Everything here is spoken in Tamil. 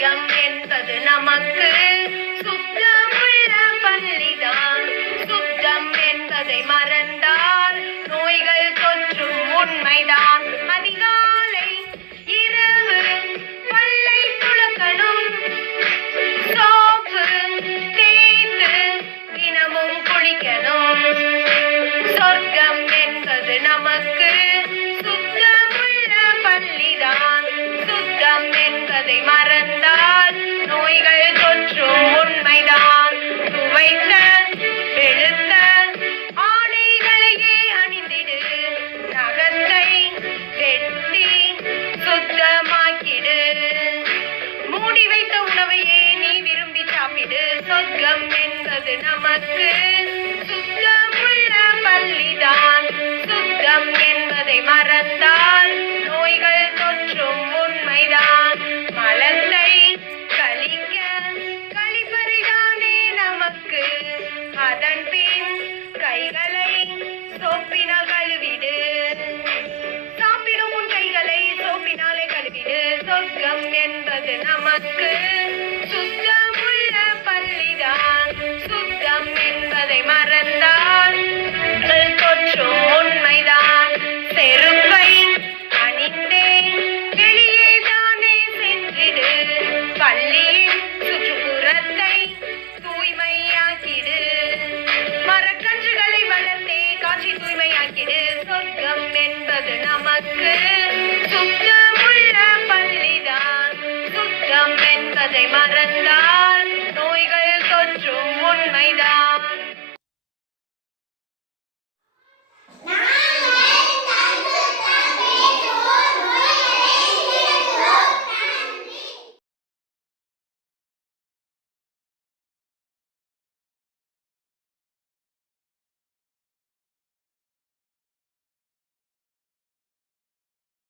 என்பது நமக்கு. சுத்தமுள்ள பள்ளிதான் சுத்தம் என்பதை மறந்தால் நோய்கள் தொற்றும் உண்மைதான். போது நமக்கு சுத்தமுள்ள பள்ளிதான். சுத்தம் என்பதை மறந்தால் நோய்கள் தொற்றும் உண்மைதான். மலத்தை கழிக்க கழிப்பறைதானே நமக்கு. அதன் பின் கைகளை சோப்பினால் கழுவிடு. சாப்பிடும் உன் கைகளை சோப்பினாலே கழுவிடு. சொர்க்கம் என்பது நமக்கு